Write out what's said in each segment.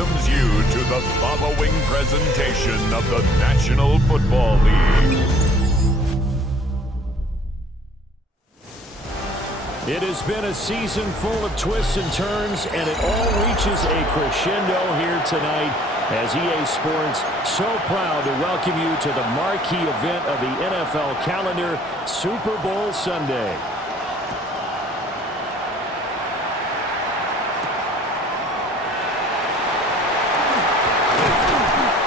welcomes you to the following presentation of the National Football League. It has been a season full of twists and turns, and it all reaches a crescendo here tonight as EA Sports so proud to welcome you to the marquee event of the NFL calendar, Super Bowl Sunday.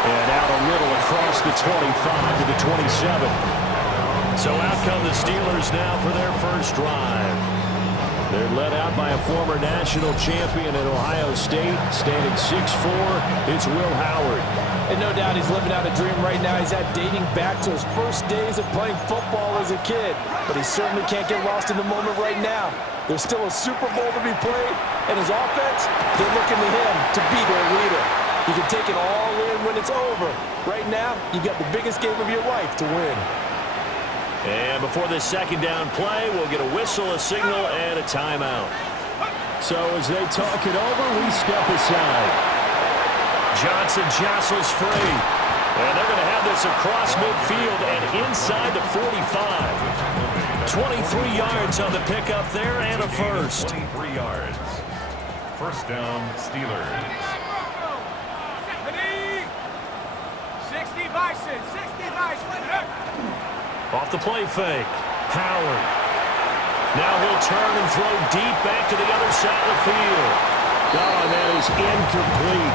And out a little across the 25 to the 27. So out come the Steelers now for their first drive. They're led out by a former national champion at Ohio State, standing 6'4". It's Will Howard. And no doubt he's living out a dream right now. He's dating back to his first days of playing football as a kid. But he certainly can't get lost in the moment right now. There's still a Super Bowl to be played, and his offense, they're looking to him to be their leader. You can take it all in when it's over. Right now, you've got the biggest game of your life to win. And before this second down play, we'll get a whistle, a signal, and a timeout. So as they talk it over, we step aside. Johnson jostles free. And they're going to have this across midfield and inside the 45. 23 yards on the pickup there and a first. 23 yards. First down, Steelers. 60 Bison, 60 Bison. Off the play fake. Howard. Now he'll turn and throw deep back to the other side of the field. Oh, and that is incomplete.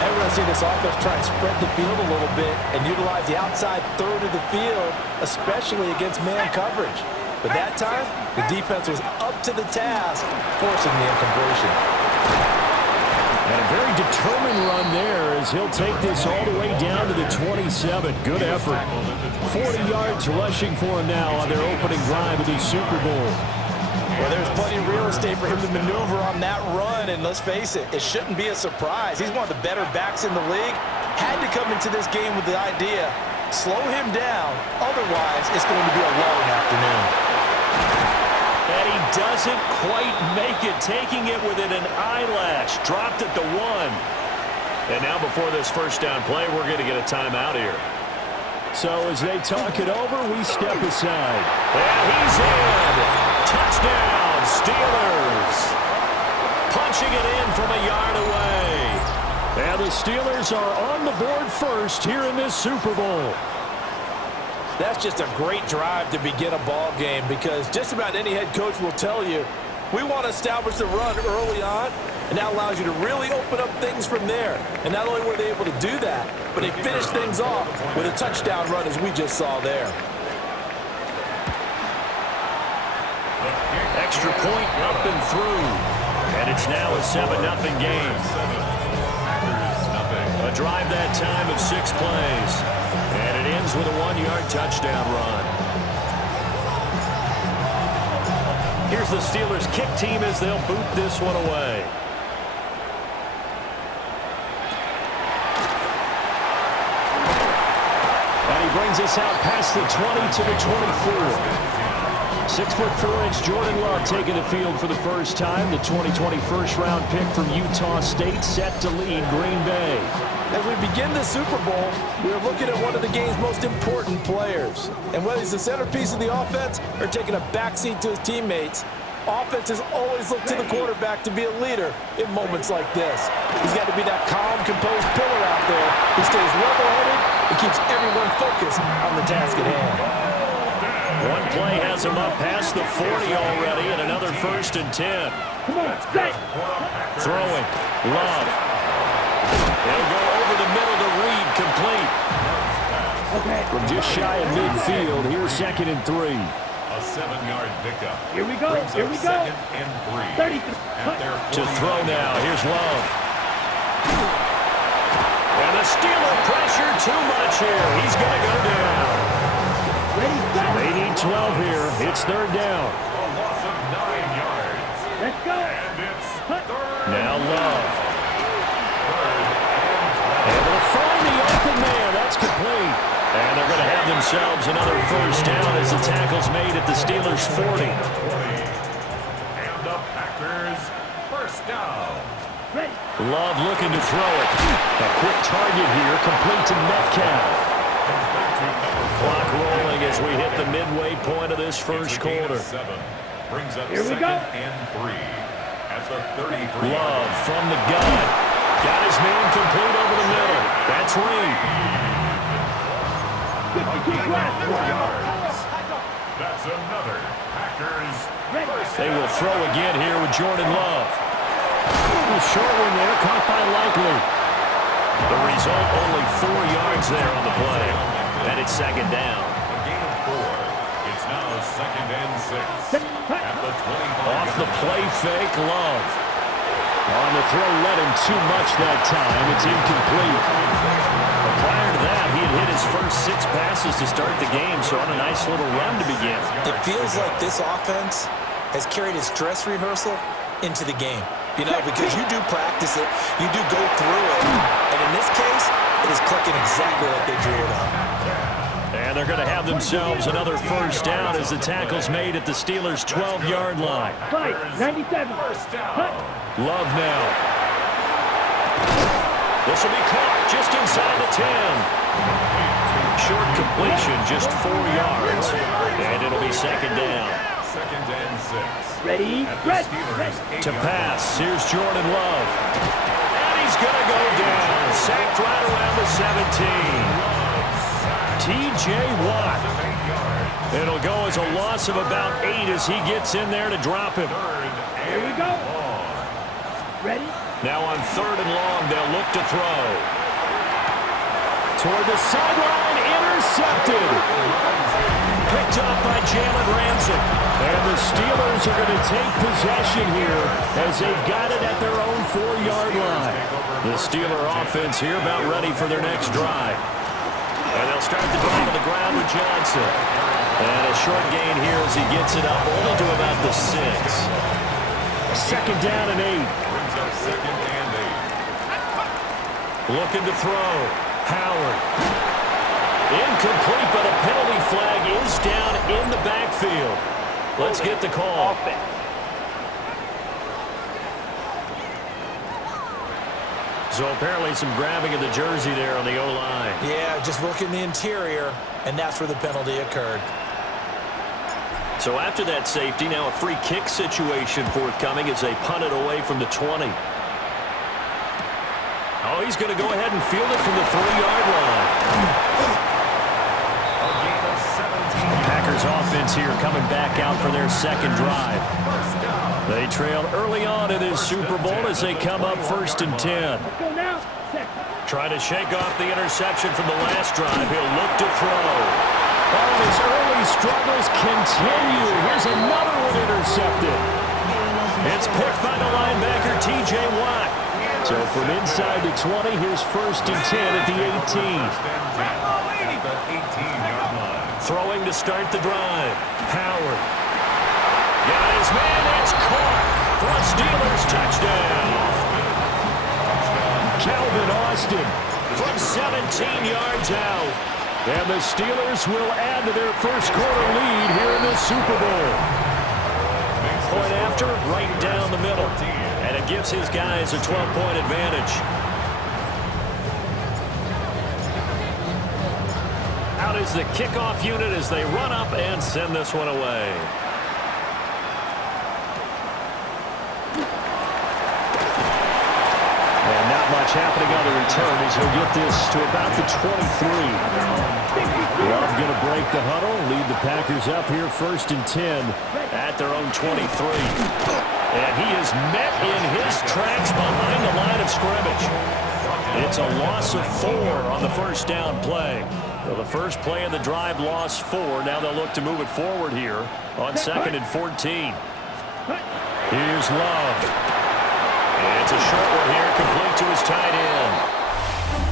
And we're going to see this offense try and spread the field a little bit and utilize the outside third of the field, especially against man coverage. But that time, the defense was up to the task, forcing the incompletion. And a very determined run there as he'll take this all the way down to the 27. Good effort. 40 yards rushing for him now on their opening drive of the Super Bowl. Well, there's plenty of real estate for him to maneuver on that run, and let's face it, it shouldn't be a surprise. He's one of the better backs in the league. Had to come into this game with the idea, slow him down, otherwise it's going to be a long afternoon. And he doesn't quite make it, taking it within an eyelash. Dropped it to 1. And now before this first down play, we're going to get a timeout here. So as they talk it over, we step aside. And he's in. Touchdown, Steelers. Punching it in from a yard away. And the Steelers are on the board first here in this Super Bowl. That's just a great drive to begin a ball game because just about any head coach will tell you, we want to establish the run early on, and that allows you to really open up things from there. And not only were they able to do that, but they finished things off with a touchdown run as we just saw there. Extra point up and through. And it's now a 7-0 game. A drive that time of 6 plays. And it ends with a 1-yard touchdown run. Here's the Steelers kick team as they'll boot this one away. And he brings us out past the 20 to the 24. 6'4" Jordan Love taking the field for the first time. The 2020 first-round pick from Utah State set to lead Green Bay. As we begin the Super Bowl, we are looking at one of the game's most important players. And whether he's the centerpiece of the offense or taking a backseat to his teammates, offenses always look to the quarterback to be a leader in moments like this. He's got to be that calm, composed pillar out there who stays level-headed and keeps everyone focused on the task at hand. One play has him up past the 40 already, and another 1st and 10. Throwing. Love. They'll go over the middle to Reed, complete. From just shy of midfield, here's 2nd and 3. A 7-yard pickup. Here we go. Here we go. 2nd and 3. 30. To throw now. Here's Love. And the Steeler pressure too much here. He's going to go down. They need 12 here. It's 3rd down. A loss of 9 yards. Let's go. And it's 3rd. Now Love. Able to find the open man. That's complete. And they're going to have themselves another first down as the tackle's made at the Steelers' 40. And the Packers first down. Love looking to throw it. A quick target here, complete to Metcalf. Clock rolling as we hit the midway point of this first quarter. Brings up Here we go. second and 3 at the 33. Love from the gun. Got his man complete over the middle. That's Reed. 4 yards. That's another Packers. They will throw again here with Jordan Love. A short one there, caught by Likely. The result, only 4 yards there on the play. And it's second down. A gain of 4. It's now second and 6 at the 25. Off the play fake, Love. On the throw, led him too much that time. It's incomplete. But prior to that, he had hit his first 6 passes to start the game, so on a nice little run to begin. It feels like this offense has carried its dress rehearsal into the game. You know, because you do practice it, you do go through it, and in this case, it is clicking exactly like they drew it up. And they're going to have themselves another first down as the tackle's made at the Steelers' 12-yard line. 97. Love now. This will be caught just inside the 10. Short completion, just 4 yards. And it'll be second down. Second and 6. Ready? To pass, here's Jordan Love. And he's going to go down. Sacked right around the 17. T.J. Watt. It'll go as a loss of about 8 as he gets in there to drop him. Here we go. Ready? Now on 3rd and long, they'll look to throw. Toward the sideline, intercepted. Picked up by Jalen Ramsey. And the Steelers are going to take possession here as they've got it at their own 4-yard line. The Steeler offense here about ready for their next drive. And they'll start the drive on the ground with Johnson. And a short gain here as he gets it up only to about the 6. Second down and 8. Brings up second and 8. Looking to throw. Howard. Incomplete, but a penalty flag is down in the backfield. Let's get the call. So apparently some grabbing of the jersey there on the O-line. Yeah, just look in the interior, and that's where the penalty occurred. So after that safety, now a free kick situation forthcoming as they punt it away from the 20. Oh, he's going to go ahead and field it from the 3-yard line. A gain of 17. Packers offense here coming back out for their second drive. They trail early on in this Super Bowl as they come up 1st and 10. Let's go now. Trying to shake off the interception from the last drive. He'll look to throw. Oh, his early struggles continue. Here's another one intercepted. It's picked by the linebacker, T.J. Watt. So from inside the 20, here's 1st and 10 at the 18. At the 18-yard line. Throwing to start the drive. Howard. Got his man. It's caught for a Steelers touchdown. Calvin Austin from 17 yards out. And the Steelers will add to their first quarter lead here in the Super Bowl. Point after, right down the middle. And it gives his guys a 12-point advantage. Out is the kickoff unit as they run up and send this one away. And not much happening on the return as he'll get this to about the 23. Love going to break the huddle, lead the Packers up here 1st and 10 at their own 23. And he is met in his tracks behind the line of scrimmage. It's a loss of 4 on the first down play. So the first play of the drive lost 4. Now they'll look to move it forward here on 2nd and 14. Here's Love. It's a short one here, complete to his tight end.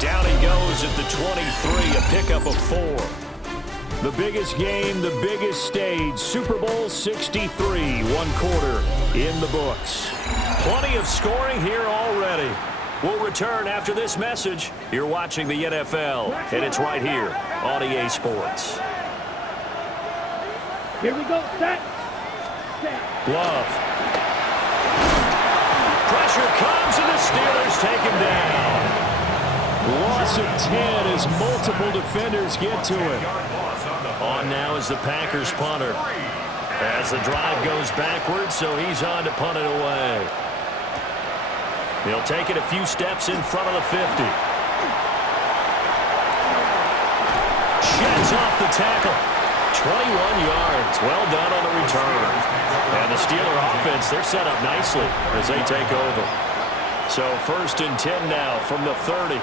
Down he goes at the 23, a pickup of 4. The biggest game, the biggest stage, Super Bowl 63, 1 quarter in the books. Plenty of scoring here already. We'll return after this message. You're watching the NFL, and it's right here on EA Sports. Here we go. Set. Love. pressure comes, and the Steelers take him down. Loss of 10 as multiple defenders get to him. On now is the Packers punter. As the drive goes backwards, so he's on to punt it away. He'll take it a few steps in front of the 50. Sheds off the tackle. 21 yards. Well done on the return. And the Steeler offense, they're set up nicely as they take over. So 1st and 10 now from the 30.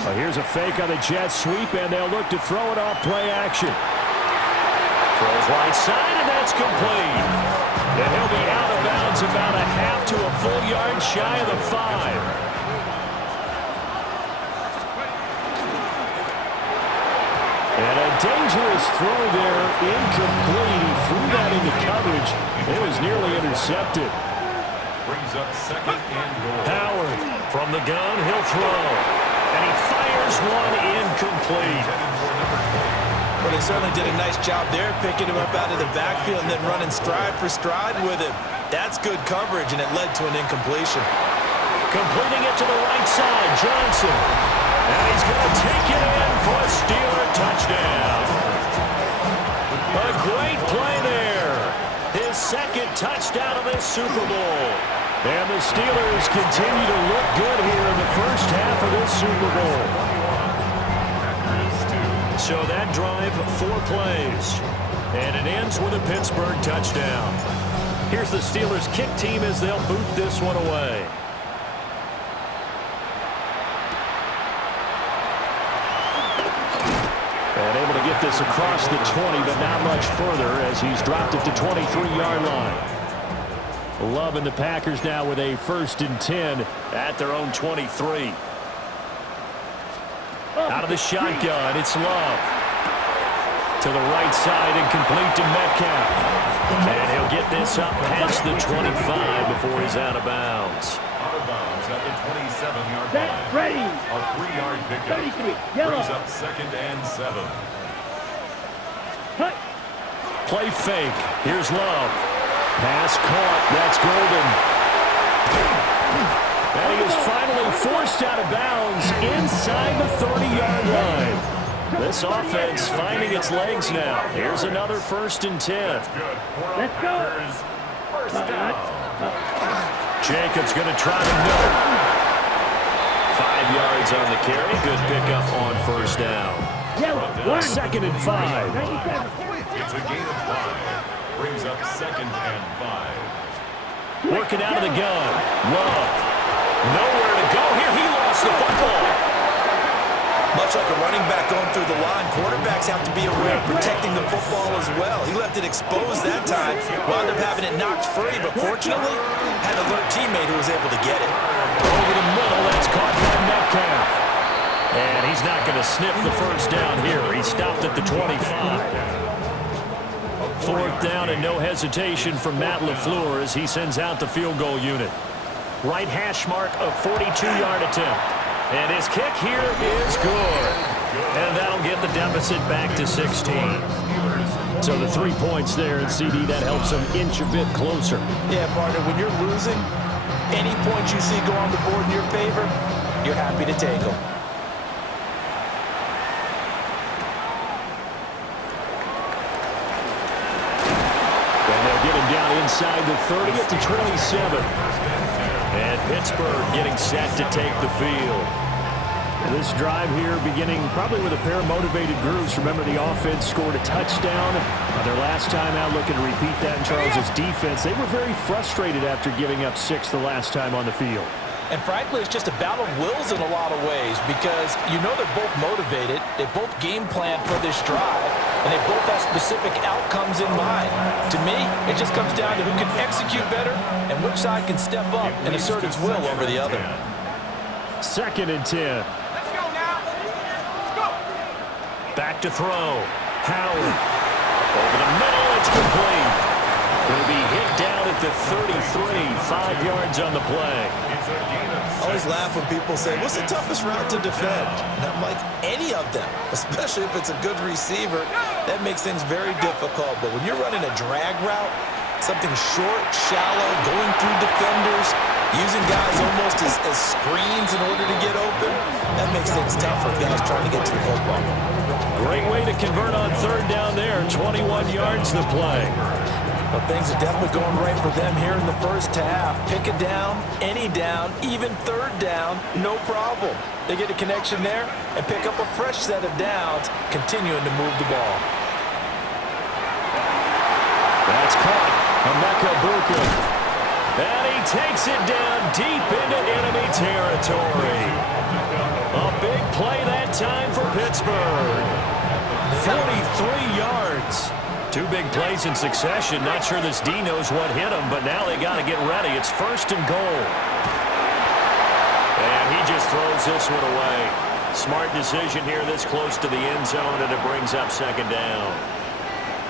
Well, here's a fake on the jet sweep, and they'll look to throw it off play action. Throws right side, and that's complete. And he'll be out of bounds about a half to a full yard shy of the 5. And a dangerous throw there, incomplete. He threw that into coverage. It was nearly intercepted. Brings up 2nd and goal. Howard from the gun, he'll throw. And he fires one incomplete. Well, they certainly did a nice job there, picking him up out of the backfield and then running stride for stride with him. That's good coverage, and it led to an incompletion. Completing it to the right side, Johnson. And he's going to take it in for a Steeler touchdown. A great play there. His 2nd touchdown of this Super Bowl. And the Steelers continue to look good here in the first half of this Super Bowl. So that drive, 4 plays. And it ends with a Pittsburgh touchdown. Here's the Steelers kick team as they'll boot this one away. And able to get this across the 20, but not much further as he's dropped it to 23-yard line. Love and the Packers now with a 1st and 10 at their own 23. Out of the shotgun, it's Love. To the right side and complete to Metcalf. And he'll get this up past the 25 before he's out of bounds. Out of bounds at the 27-yard line. Ready. A 3-yard pickup. 33. Yellow. Brings up 2nd and 7. Cut. Play fake. Here's Love. Pass caught. That's Golden. And he is finally forced out of bounds inside the 30-yard line. This offense finding its legs now. Here's another 1st and 10. Let's go. First down. Jacobs going to try to mill it. 5 yards on the carry. Good pickup on 1st down. Yellow. 1. 2nd and 5. 97. It's a gain of 5. Brings up 2nd and 5. Working out of the gun. Love. Nowhere to go here. He lost the football. Much like a running back going through the line, quarterbacks have to be aware of protecting the football as well. He left it exposed that time, wound up having it knocked free, but fortunately had an alert teammate who was able to get it. Over the middle, that's caught by Metcalf. And he's not going to sniff the 1st down here. He stopped at the 25. 4th down and no hesitation from Matt LaFleur as he sends out the field goal unit. Right hash mark of 42-yard attempt. And his kick here is good. And that'll get the deficit back to 16. So the 3 points there, and CD, that helps them inch a bit closer. Yeah, partner, when you're losing, any points you see go on the board in your favor, you're happy to take them. Down inside the 30 at the 27. And Pittsburgh getting set to take the field. This drive here beginning probably with a pair of motivated groups. Remember, the offense scored a touchdown on their last time out, looking to repeat that in Charles's defense. They were very frustrated after giving up 6 the last time on the field. And frankly, it's just a battle of wills in a lot of ways because you know they're both motivated, they both game plan for this drive, and they both have specific outcomes in mind. To me, it just comes down to who can execute better and which side can step up and assert its will over the other. 2nd and 10. Let's go now. Let's go. Back to throw. Howard. Over the middle, it's complete. He'll be hit down at the 33, 5 yards on the play. I always laugh when people say, what's the toughest route to defend? And I'm like, any of them, especially if it's a good receiver. That makes things very difficult. But when you're running a drag route, Something short, shallow, going through defenders, using guys almost as screens in order to get open. That makes things tough for guys trying to get to the football. Great way to convert on third down there. 21 yards to play. Well, things are definitely going right for them here in the first half. Pick a down, any down, even third down, no problem. They get a connection there and pick up a fresh set of downs, continuing to move the ball. That's caught. Emeka Buka. And he takes it down deep into enemy territory. A big play that time for Pittsburgh. 43 yards. Two big plays in succession. Not sure this D knows what hit him, but now they got to get ready. It's 1st and goal. And he just throws this one away. Smart decision here this close to the end zone, and it brings up 2nd down.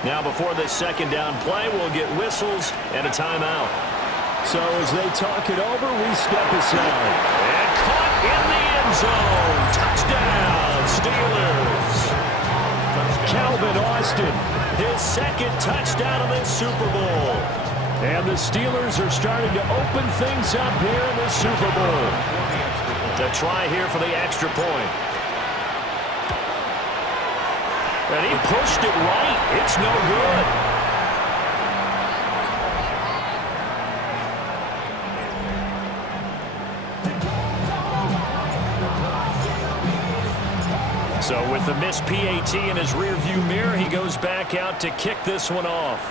Now before this 2nd down play, we'll get whistles and a timeout. So as they talk it over, we step aside. And caught in the end zone. Touchdown, Steelers. Calvin Austin, his 2nd touchdown of this Super Bowl. And the Steelers are starting to open things up here in the Super Bowl. To try here for the extra point. And he pushed it right. It's no good. So with the missed PAT in his rearview mirror, he goes back out to kick this one off.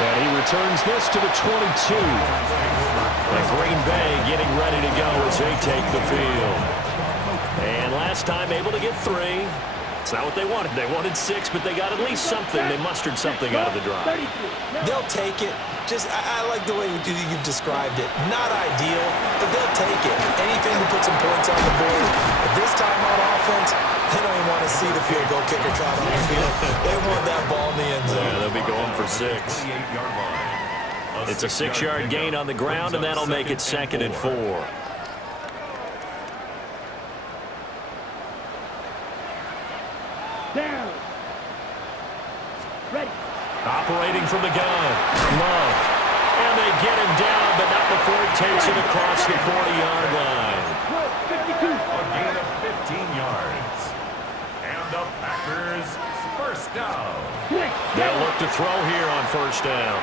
And he returns this to the 22. And Green Bay getting ready to go as they take the field. And last time able to get 3. It's not what they wanted. They wanted 6, but they got at least something. They mustered something out of the drive. They'll take it. I like the way you've described it. Not ideal, but they'll take it. Anything to put some points on the board. But this time on offense, they don't even want to see the field goal kicker trot on the field. They want that ball in the end zone. Yeah, they'll be going for 6. It's a 6-yard gain on the ground, and that'll make it 2nd and 4. Down. Ready. Operating from the gun. Love. And they get him down, but not before he takes it across the 40-yard line. 52. A gain of 15 yards. And the Packers, 1st down. They'll look to throw here on 1st down.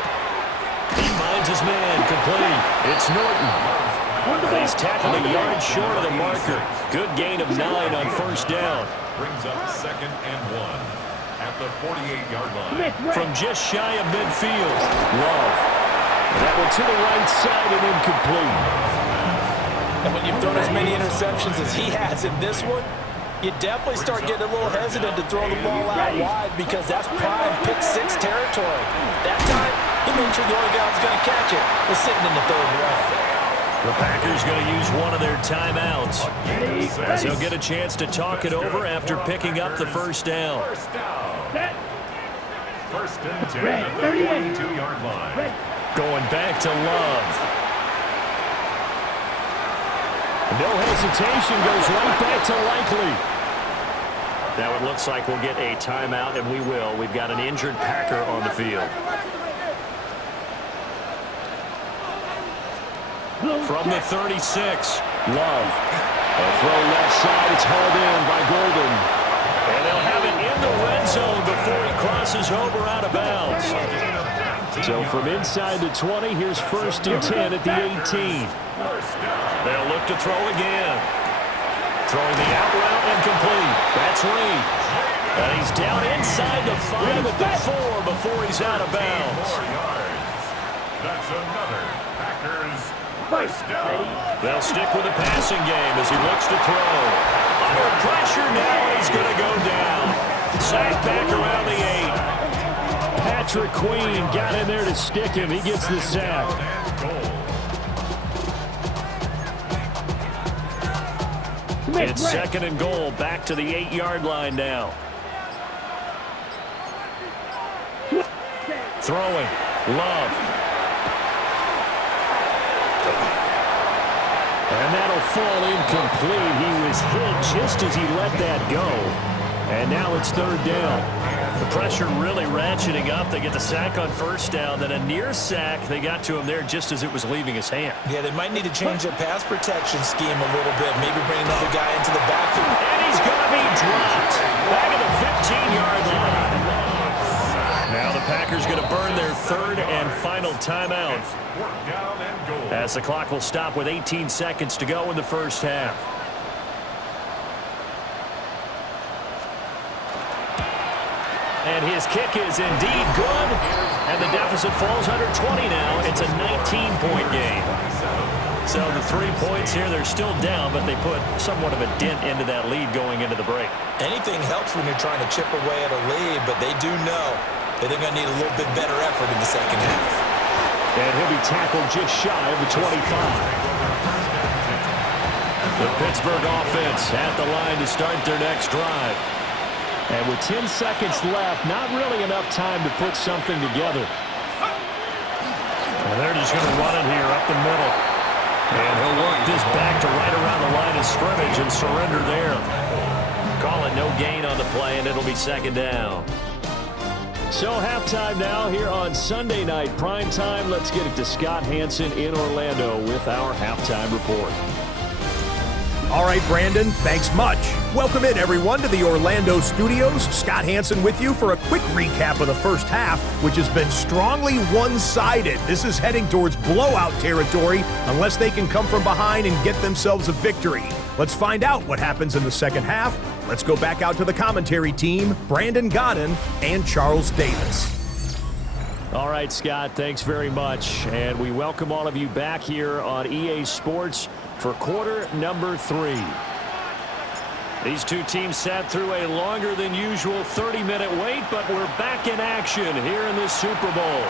He finds his man, complete. It's Norton. He's tackled a yard short of the marker. Good gain of 9 on 1st down. Brings up 2nd and 1 at the 48-yard line. From just shy of midfield, Love. That one to the right side and incomplete. And when you've thrown as many interceptions as he has in this one, you definitely start getting a little hesitant to throw the ball out wide because that's prime pick-6 territory. That time, he made sure the only guy who was going to catch it was sitting in the 3rd row. The Packers going to use one of their timeouts as they'll get a chance to talk it over after picking up the 1st down. 1st down. 1st and 10 at the 42-yard line. Going back to Love. No hesitation, goes right back to Likely. Now it looks like we'll get a timeout, and we will. We've got an injured Packer on the field. From the 36, Love. A throw left side, it's hauled in by Golden. And they'll have it in the red zone before he crosses over out of bounds. So from inside the 20, here's 1st and 10 at the 18. They'll look to throw again. Throwing the out route and complete. That's Reed. And he's down inside the 5 at the 4 before he's out of bounds. 4 yards. That's another Packers 1st down. They'll stick with the passing game as he looks to throw. Under pressure now, and he's going to go down. Sacked back around the 8. Patrick Queen got in there to stick him. He gets the sack. It's 2nd and goal, back to the 8-yard line now. Throwing, Love. And that'll fall incomplete. He was hit just as he let that go. And now it's third down. The pressure really ratcheting up. They get the sack on first down, then a near sack. They got to him there just as it was leaving his hand. Yeah, they might need to change their pass protection scheme a little bit. Maybe bring another guy into the backfield. And he's going to be dropped back at the 15-yard line. Now the Packers going to burn their third and final timeout, as the clock will stop with 18 seconds to go in the first half. And his kick is indeed good. And the deficit falls under 20 now. It's a 19-point game. So the 3 points here, they're still down, but they put somewhat of a dent into that lead going into the break. Anything helps when you're trying to chip away at a lead, but they do know that they're going to need a little bit better effort in the second half. And he'll be tackled just shy of the 25. The Pittsburgh offense at the line to start their next drive. And with 10 seconds left, not really enough time to put something together. And they're just going to run it here up the middle. And he'll work this back to right around the line of scrimmage and surrender there. Call it no gain on the play, and it'll be second down. So halftime now here on Sunday night prime time. Let's get it to Scott Hanson in Orlando with our halftime report. All right, Brandon, thanks much. Welcome in, everyone, to the Orlando studios. Scott Hanson with you for a quick recap of the first half, which has been strongly one-sided. This is heading towards blowout territory unless they can come from behind and get themselves a victory. Let's find out what happens in the second half. Let's go back out to the commentary team, Brandon Godden and Charles Davis. All right, Scott, thanks very much. And we welcome all of you back here on EA Sports for quarter number 3. These two teams sat through a longer than usual 30-minute wait, but we're back in action here in the Super Bowl.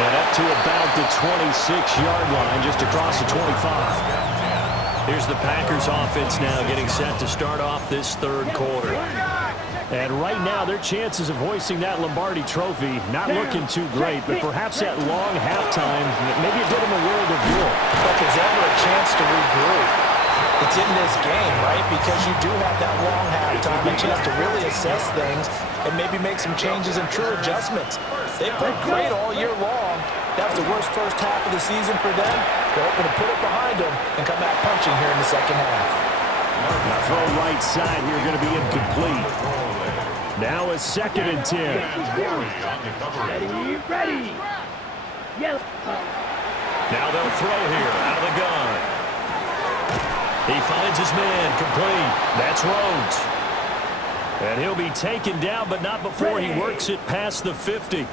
And up to about the 26-yard line, just across the 25. Here's the Packers offense now getting set to start off this third quarter. And right now, their chances of hoisting that Lombardi trophy not looking too great, but perhaps that long halftime, maybe it did them a world of good. But there's ever a chance to regroup. It's in this game, right? Because you do have that long halftime, a chance to really assess things and maybe make some changes and true adjustments. They played great all year long. That was the worst first half of the season for them. They're hoping to put it behind them and come back punching here in the second half. Now throw right side here going to be incomplete. Now a 2nd and 10. Ready. Yes. Now they'll throw here out of the gun. He finds his man complete. That's Rhodes. And he'll be taken down, but not before he works it past the 50.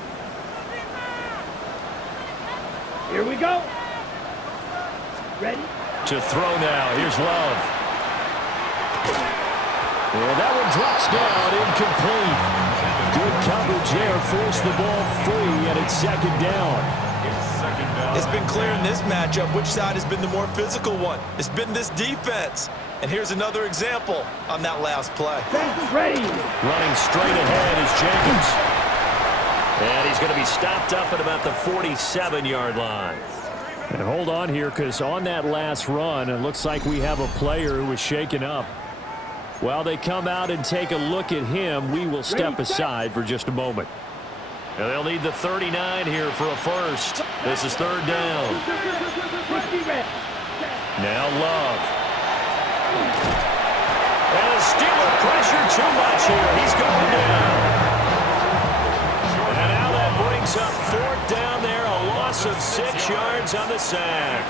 Here we go. Ready. To throw now. Here's Love. Well, that one drops down, incomplete. Good coverage there, forced the ball free, and it's second down. It's been clear in this matchup which side has been the more physical one. It's been this defense. And here's another example on that last play. Ready. Running straight ahead is Jenkins. And he's going to be stopped up at about the 47-yard line. And hold on here, because on that last run, it looks like we have a player who was shaken up. While they come out and take a look at him, we will step aside for just a moment. And they'll need the 39 here for a first. This is third down. Now Love. And the Steeler pressure too much here. He's going down. And now that brings up 4th down there. A loss of 6 yards on the sack.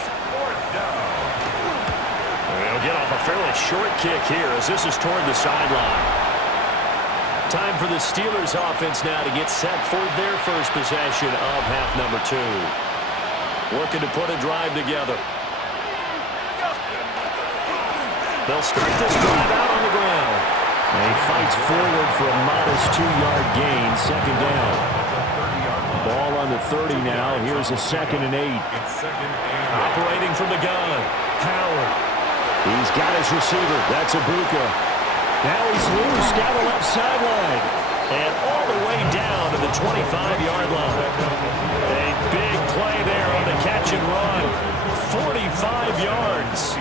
They'll get off a fairly short kick here as this is toward the sideline. Time for the Steelers offense now to get set for their first possession of half number 2. Working to put a drive together. They'll start this drive out on the ground. And he fights forward for a modest 2-yard gain, second down. Ball on the 30 now. Here's a 2nd and 8. Operating from the gun. Howard. He's got his receiver. That's Ibuka. Now he's loose down the left sideline. And all the way down to the 25-yard line. A big play there on the catch and run. 45 yards.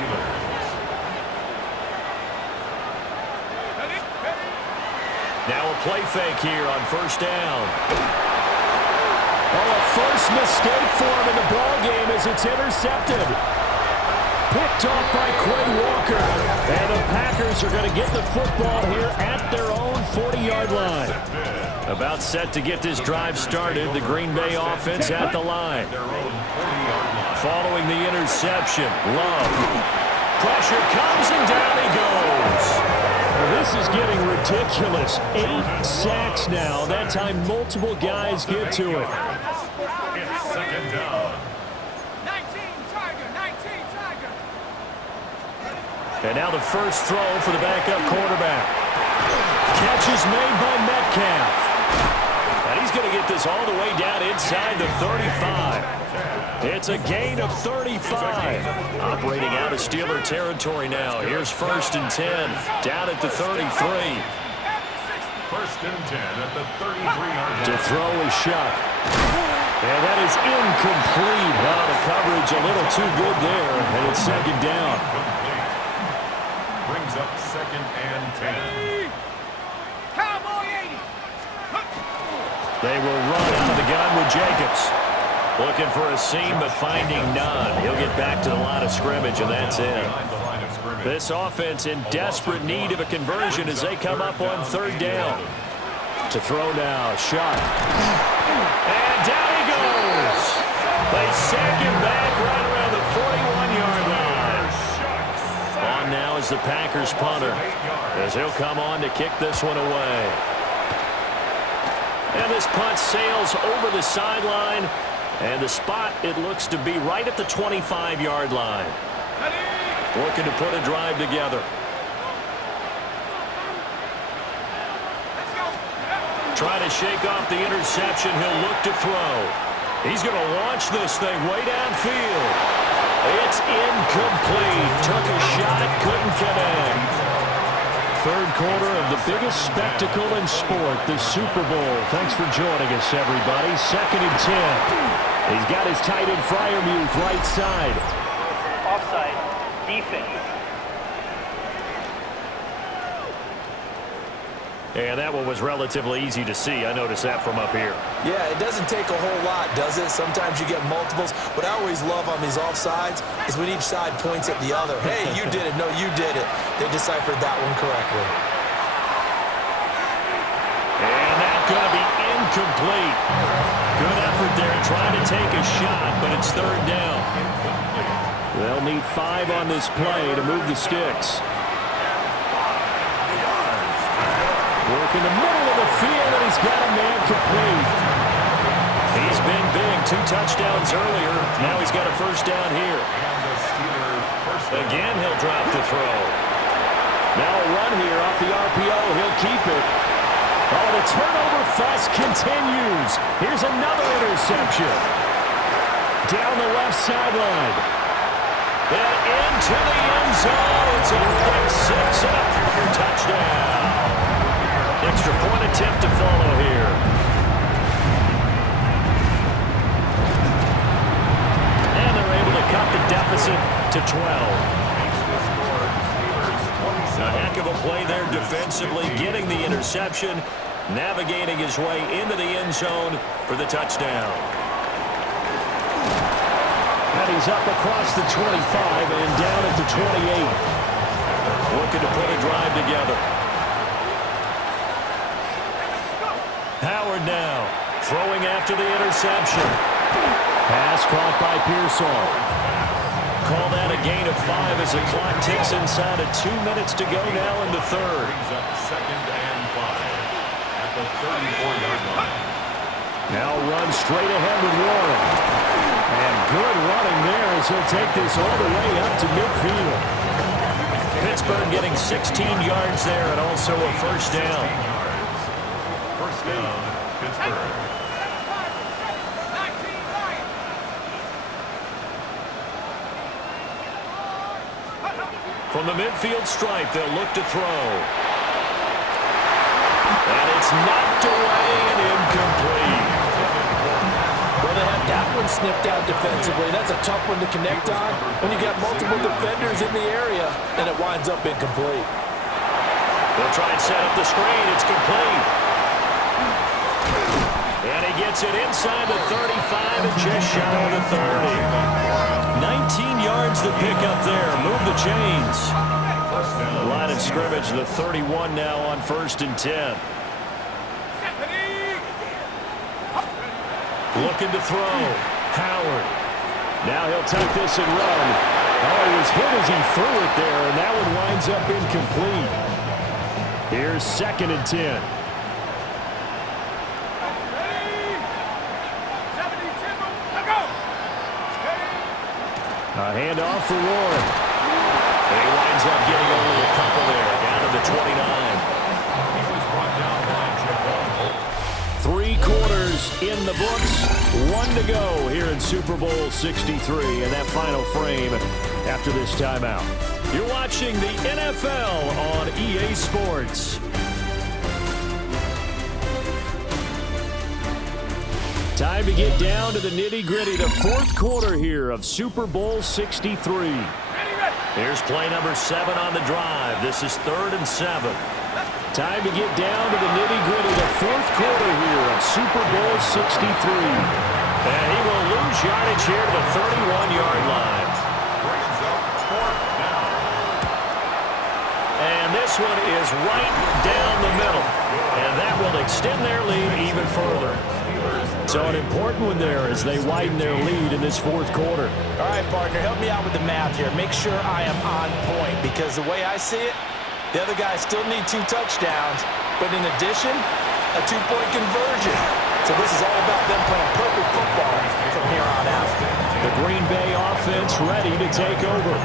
play fake here on first down. Oh, a first mistake for him in the ballgame as it's intercepted. Picked off by Quay Walker. And the Packers are going to get the football here at their own 40-yard line. About set to get this drive started, the Green Bay offense at the line. Following the interception, Love. Pressure comes and down he goes. Well, this is getting ridiculous. 8 sacks now. That time multiple guys get to it. It's second down. 19 Tiger. And now the first throw for the backup quarterback. Catch is made by Metcalf. And he's going to get this all the way down inside the 35. It's a gain of 35. Operating out of Steeler territory now. Here's first and 10. Down at the 33. First and 10 at the 33-yard line. To throw is Shuck. And that is incomplete. Well, the coverage a little too good there. And it's second down. Complete. Brings up second and 10. Cowboy 80. They will run out of the gun with Jacobs. Looking for a seam, but finding none. He'll get back to the line of scrimmage, and that's it. This offense in desperate need of a conversion as they come up on third down. To throw now, Shuck. And down he goes. They sack him back right around the 41-yard line. On now is the Packers punter, as he'll come on to kick this one away. And this punt sails over the sideline. And the spot, it looks to be right at the 25-yard line. Looking to put a drive together. Trying to shake off the interception. He'll look to throw. He's going to launch this thing way downfield. It's incomplete. Took a shot, couldn't connect. Third quarter of the biggest spectacle in sport, the Super Bowl. Thanks for joining us, everybody. Second and 10. He's got his tight end Freiermuth right side. Offside. Defense. And that one was relatively easy to see. I noticed that from up here. Yeah, it doesn't take a whole lot, does it? Sometimes you get multiples. What I always love on these offsides is when each side points at the other. Hey, you did it. No, you did it. They deciphered that one correctly. And that's going to be incomplete. Good effort there trying to take a shot, but it's third down. They'll need 5 on this play to move the sticks. Work in the middle of the field, and he's got a man complete. He's been big. 2 touchdowns earlier. Now he's got a first down here. Again, he'll drop to throw. Now a run here off the RPO. He'll keep it. Oh, the turnover fest continues. Here's another interception. Down the left sideline. And into the end zone. It's a pick 6 and a Packer touchdown. Extra point attempt to follow here. And they're able to cut the deficit to 12. A heck of a play there defensively, getting the interception, navigating his way into the end zone for the touchdown. And he's up across the 25 and down at the 28. Looking to put a drive together. Howard now, throwing after the interception. Pass caught by Pearsall. Call that a gain of 5 as the clock ticks inside of 2 minutes to go now in the third. Brings up second and 5 at the 34-yard line. Now run straight ahead with Warren. And good running there as he'll take this all the way up to midfield. Pittsburgh getting 16 yards there and also a first down. First down, Pittsburgh. From the midfield stripe, they'll look to throw. And it's knocked away and incomplete. Well, they had that one snipped out defensively. That's a tough one to connect on when you got multiple defenders in the area, and it winds up incomplete. They'll try and set up the screen. It's complete. gets it inside the 35 and just shy of the 30. 19 yards to pick up there. Move the chains. Line of scrimmage, the 31 now on 1st and 10. Looking to throw. Howard. Now he'll take this and run. Oh, he was hit as he threw it there, and that one winds up incomplete. Here's 2nd and 10. A handoff for Warren. And he winds up getting only a couple there, down to the 29. He was brought down by 3 quarters in the books. 1 to go here in Super Bowl 63 and that final frame after this timeout. You're watching the NFL on EA Sports. Time to get down to the nitty-gritty, the 4th quarter here of Super Bowl 63. Here's play number 7 on the drive. This is 3rd and 7. Time to get down to the nitty-gritty, the 4th quarter here of Super Bowl 63. And he will lose yardage here to the 31-yard line. And this one is right down the middle. And that will extend their lead even further. So an important one there as they widen their lead in this 4th quarter. All right, partner, help me out with the math here. Make sure I am on point because the way I see it, the other guys still need 2 touchdowns, but in addition, a 2-point conversion. So this is all about them playing perfect football from here on out. The Green Bay offense ready to take over.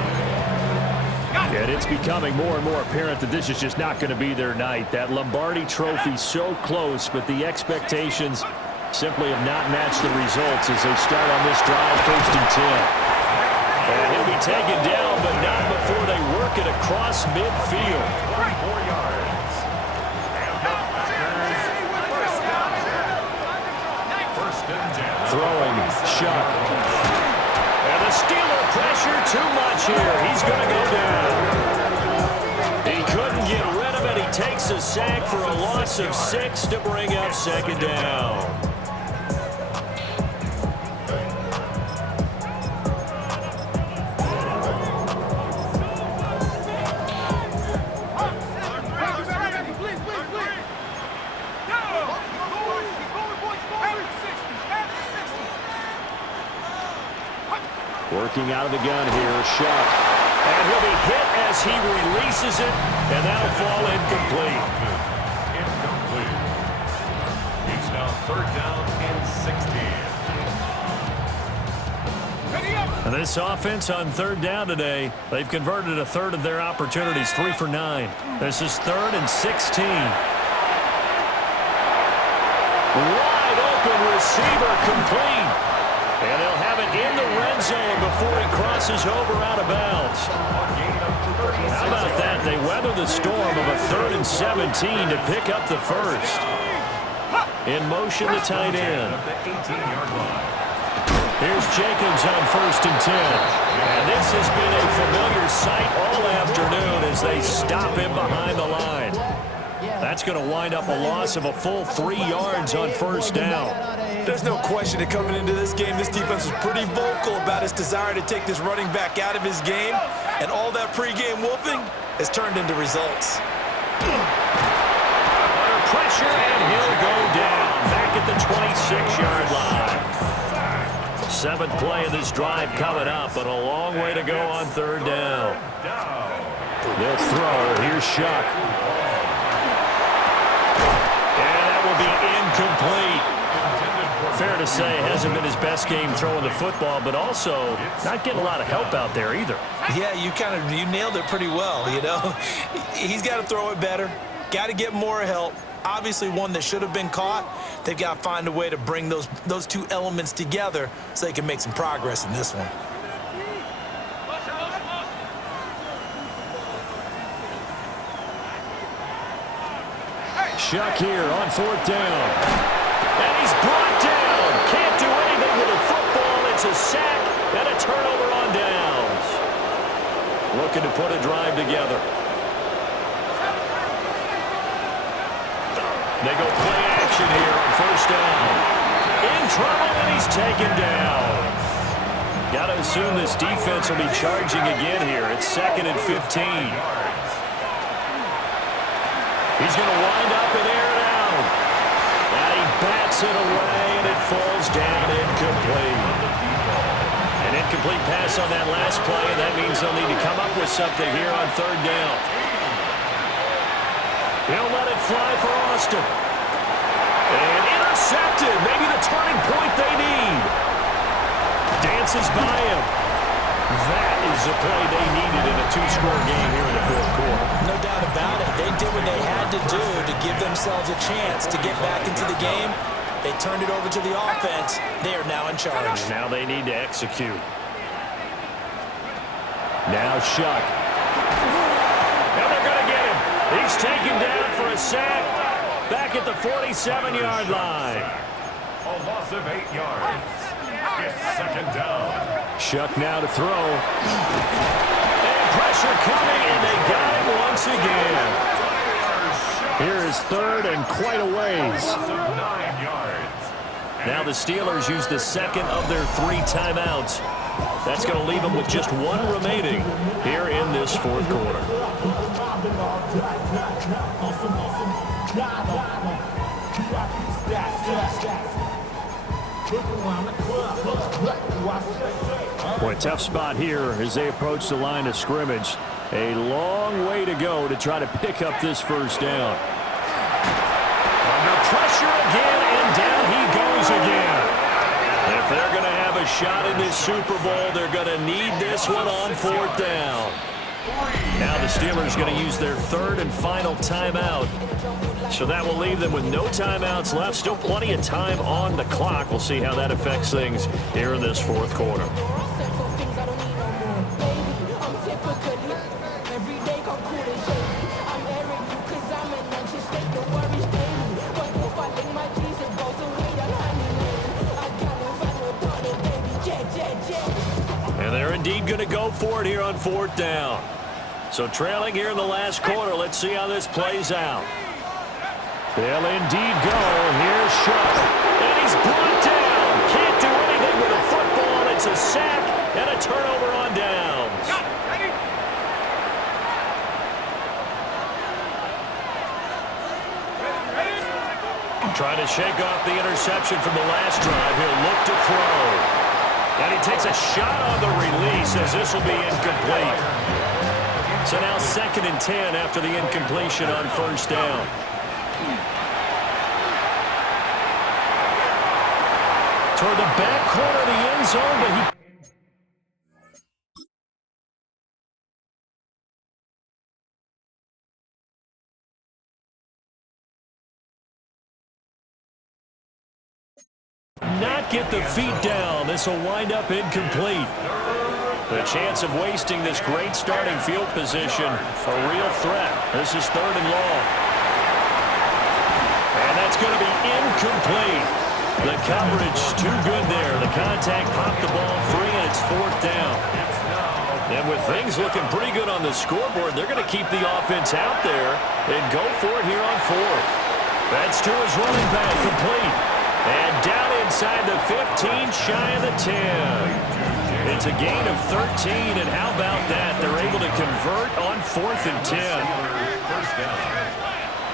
And it's becoming more and more apparent that this is just not going to be their night. That Lombardi Trophy so close, but the expectations simply have not matched the results as they start on this drive, 1st and 10. And he'll be taken down, but not before they work it across midfield. 4 yards. Throwing, Shuck. And the Steeler pressure too much here. He's going to go down. He couldn't get rid of it. He takes a sack for a loss of 6 to bring up 2nd down. Working out of the gun here, Shuck. And he'll be hit as he releases it, and that'll fall incomplete. Incomplete. He's now 3rd down and 16. And this offense on 3rd down today, they've converted a 1/3 of their opportunities, 3 for 9. This is 3rd and 16. Wide open receiver complete. And they'll have it in the red zone before he crosses over out of bounds. How about that? They weather the storm of a 3rd and 17 to pick up the 1st. In motion, the tight end. Here's Jacobs on 1st and 10. And this has been a familiar sight all afternoon as they stop him behind the line. That's going to wind up a loss of a full 3 yards on 1st down. There's no question that coming into this game, this defense was pretty vocal about its desire to take this running back out of his game, and all that pregame wolfing has turned into results. Under pressure, and he'll go down back at the 26-yard line. 7th play of this drive coming up, but a long way to go on 3rd down. They'll throw. Here's Shuck. And that will be incomplete. Fair to say, hasn't been his best game throwing the football, but also not getting a lot of help out there either. Yeah, you nailed it pretty well, you know. He's got to throw it better, got to get more help. Obviously one that should have been caught. They've got to find a way to bring those 2 elements together so they can make some progress in this one. Shuck here on 4th down. And he's brought down. Can't do anything with a football. It's a sack and a turnover on downs. Looking to put a drive together. They go play action here on 1st down. trouble, and he's taken down. Got to assume this defense will be charging again here. It's 2nd and 15. He's going to wind up and air it out. And he bats it away, and it falls down incomplete. An incomplete pass on that last play, and that means they'll need to come up with something here on 3rd down. He'll let it fly for Austin. And intercepted. Maybe the turning point they need. Dances by him. That is the play they needed in a 2-score game here in the 4th quarter. No doubt about it. They did what they had to do to give themselves a chance to get back into the game. They turned it over to the offense. They are now in charge. Now they need to execute. Now Shuck. And they're going to get him. He's taken down for a sack. Back at the 47-yard line. A loss of 8 yards. It's 2nd down. Shuck now to throw. And pressure coming, and they got him once again. Here is 3rd and quite a ways. Loss of 9 yards. Now the Steelers use the 2nd of their 3 timeouts. That's going to leave them with just 1 remaining here in this 4th quarter. Boy, tough spot here as they approach the line of scrimmage. A long way to go to try to pick up this 1st down. Under pressure again, and down he goes again. If they're going to have a shot in this Super Bowl, they're going to need this one on 4th down. Now the Steelers going to use their 3rd and final timeout. So that will leave them with no timeouts left. Still plenty of time on the clock. We'll see how that affects things here in this 4th quarter. And they're indeed going to go for it here on 4th down. So trailing here in the last quarter. Let's see how this plays out. They'll indeed go. Here's Shuck. And he's brought down. Can't do anything with a football. It's a sack and a turnover on downs. Trying to shake off the interception from the last drive. He'll look to throw. And he takes a shot on the release as this will be incomplete. So now 2nd and 10 after the incompletion on 1st down. Toward the back corner of the end zone, but he... not get the feet down. This will wind up incomplete. The chance of wasting this great starting field position, a real threat. This is 3rd and long. And that's going to be incomplete. The coverage too good there. The contact popped the ball free, and it's 4th down. And with things looking pretty good on the scoreboard, they're going to keep the offense out there and go for it here on 4th. That's to his running back, complete. And down inside the 15, shy of the 10. It's a gain of 13, and how about that? They're able to convert on 4th and 10.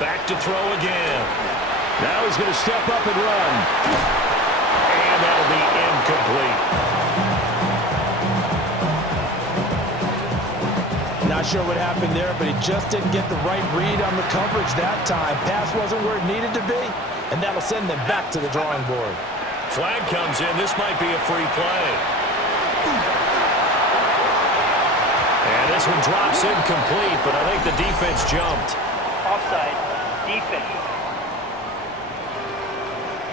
Back to throw again. Now he's going to step up and run. And that'll be incomplete. Not sure what happened there, but he just didn't get the right read on the coverage that time. Pass wasn't where it needed to be, and that'll send them back to the drawing board. Flag comes in. This might be a free play. And this one drops incomplete, but I think the defense jumped. Offside. Defense.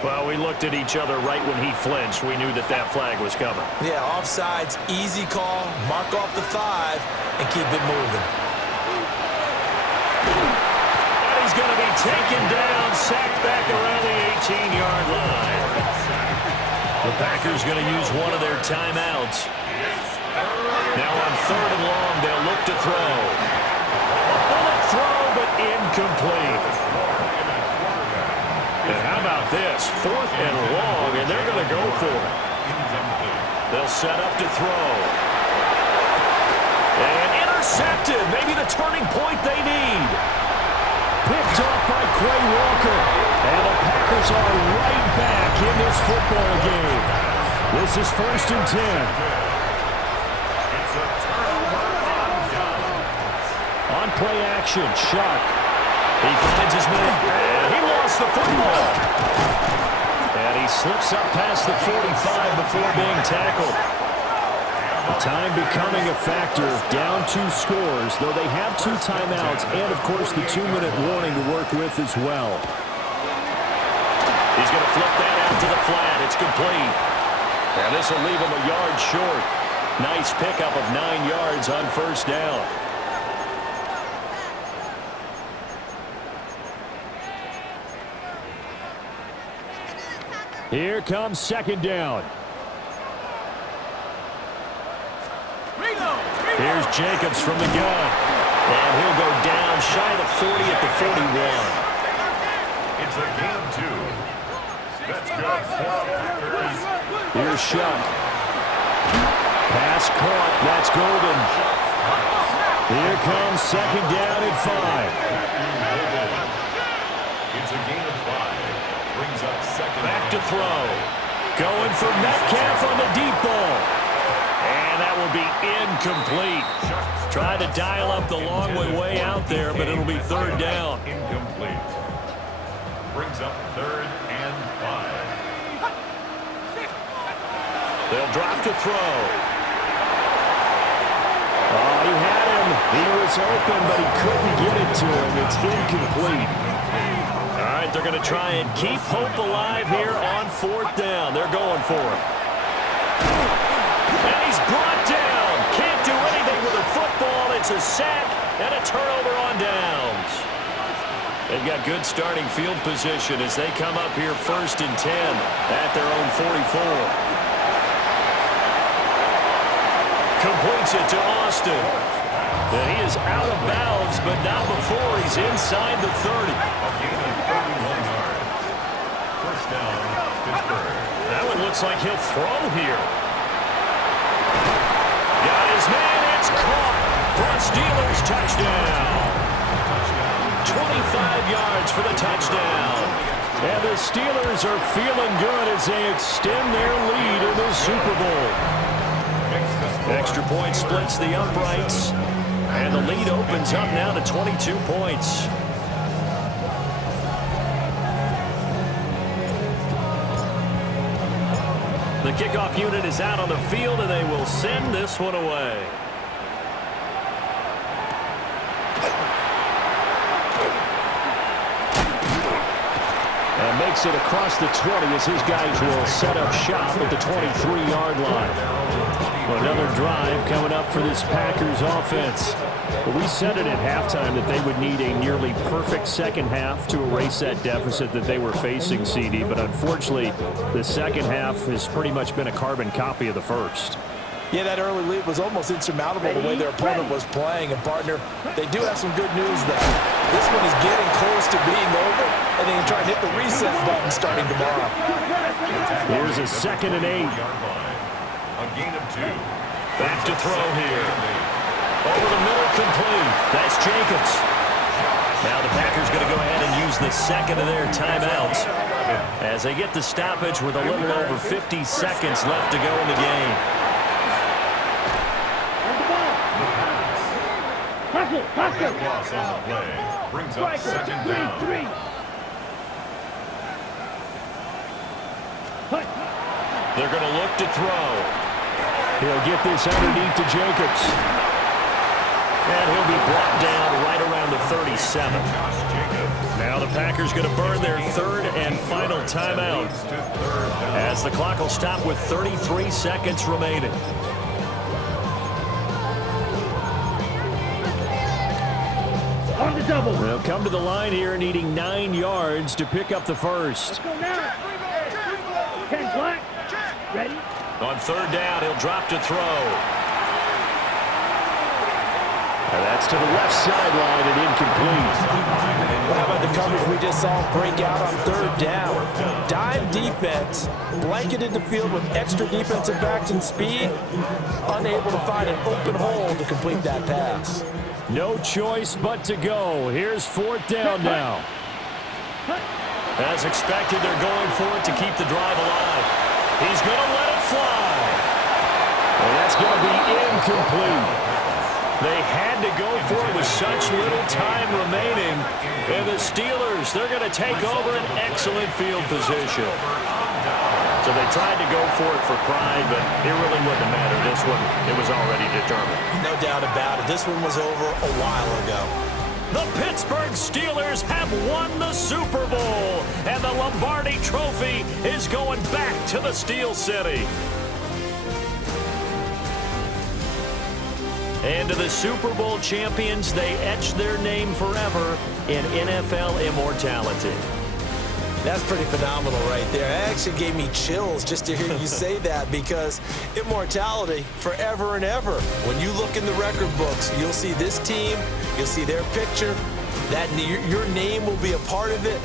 Well, we looked at each other right when he flinched. We knew that that flag was coming. Yeah, offsides, easy call, mark off the 5, and keep it moving. And he's going to be taken down, sacked back around the 18-yard line. The Packers going to use one of their timeouts. Now on 3rd and long, they'll look to throw. A bullet throw, but incomplete. And how about about this? 4th and long, and they're going to go for it. They'll set up to throw. And intercepted. Maybe the turning point they need. Picked off by Quay Walker. And the Packers are right back in this football game. This is 1st and 10. On play action, Shark. He finds his man. And he lost the football. And he slips up past the 45 before being tackled. Time becoming a factor. Down 2 scores, though they have 2 timeouts and, of course, the 2-minute warning to work with as well. He's going to flip that out to the flat. It's complete. And this will leave him a yard short. Nice pickup of 9 yards on 1st down. Here comes 2nd down. Here's Jacobs from the gun. And he'll go down shy of the 40 at the 41. It's a gain of 2. That's good for the Packers. Here's Shuck. Pass caught. That's Golden. Here comes 2nd down at 5. It's a gain of 5. Brings up 2nd. Back to throw. Going for Metcalf on the deep ball. And that will be incomplete. Tried to dial up the long way out there, but it'll be 3rd down. Incomplete. Brings up 3rd and 5. They'll drop to throw. Oh, he had him. He was open, but he couldn't get it to him. It's incomplete. All right, they're going to try and keep hope alive here on 4th down. They're going for it. And he's brought down. Can't do anything with a football. It's a sack and a turnover on downs. They've got good starting field position as they come up here 1st and 10 at their own 44. Completes it to Austin. And he is out of bounds, but not before he's inside the 30. A gain of 31 yards. 1st down, Pittsburgh. That one looks like he'll throw here. Got his man, it's caught for a Steelers touchdown. 25 yards for the touchdown. And the Steelers are feeling good as they extend their lead in the Super Bowl. Extra point splits the uprights. And the lead opens up now to 22 points. The kickoff unit is out on the field, and they will send this one away. And makes it across the 20 as his guys will set up shop at the 23-yard line. Another drive coming up for this Packers offense. But we said it at halftime that they would need a nearly perfect second half to erase that deficit that they were facing, CD. But unfortunately, the second half has pretty much been a carbon copy of the first. Yeah, that early lead was almost insurmountable the way their opponent was playing. And, partner, they do have some good news, though. This one is getting close to being over, and they can try and hit the reset button starting tomorrow. Here's a 2nd and 8. A gain of 2. Back to throw here. Over the middle, complete. That's Jacobs. Now the Packers going to go ahead and use the 2nd of their timeouts as they get the stoppage with a little over 50 seconds left to go in the game. Loss on the play. Brings up 2nd down. They're going to look to throw. He'll get this underneath to Jacobs. And he'll be brought down right around the 37. Now the Packers going to burn their 3rd and final timeout as the clock will stop with 33 seconds remaining. On the double. They'll come to the line here needing 9 yards to pick up the first. Go now. 10 black. Ready? On 3rd down, he'll drop to throw. And That's to the left sideline and incomplete. Well, how about the coverage we just saw break out on third down? Dime defense, blanketed the field with extra defensive backs and speed, unable to find an open hole to complete that pass. No choice but to go. Here's fourth down now. As expected, they're going for it to keep the drive alive. He's going to let it fly. And that's going to be incomplete. They had to go for it with such little time remaining. And the Steelers, they're going to take over an excellent field position. So they tried to go for it for pride, but it really wouldn't have mattered. This one, it was already determined. No doubt about it. This one was over a while ago. The Pittsburgh Steelers have won the Super Bowl, and the Lombardi Trophy is going back to the Steel City. And to the Super Bowl champions, they etch their name forever in NFL immortality. That's pretty phenomenal right there. It actually gave me chills just to hear you say that, because immortality forever and ever. When you look in the record books, you'll see this team, you'll see their picture, that your name will be a part of it.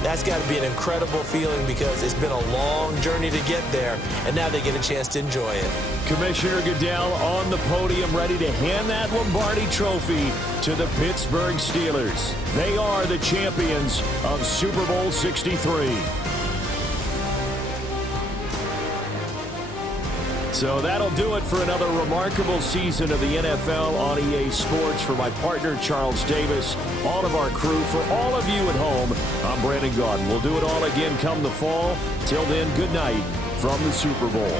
That's got to be an incredible feeling, because it's been a long journey to get there, and now they get a chance to enjoy it. Commissioner Goodell on the podium, ready to hand that Lombardi Trophy to the Pittsburgh Steelers. They are the champions of Super Bowl 63. So that'll do it for another remarkable season of the NFL on EA Sports. For my partner, Charles Davis, all of our crew, for all of you at home, I'm Brandon Gaudin. We'll do it all again come the fall. Till then, good night from the Super Bowl.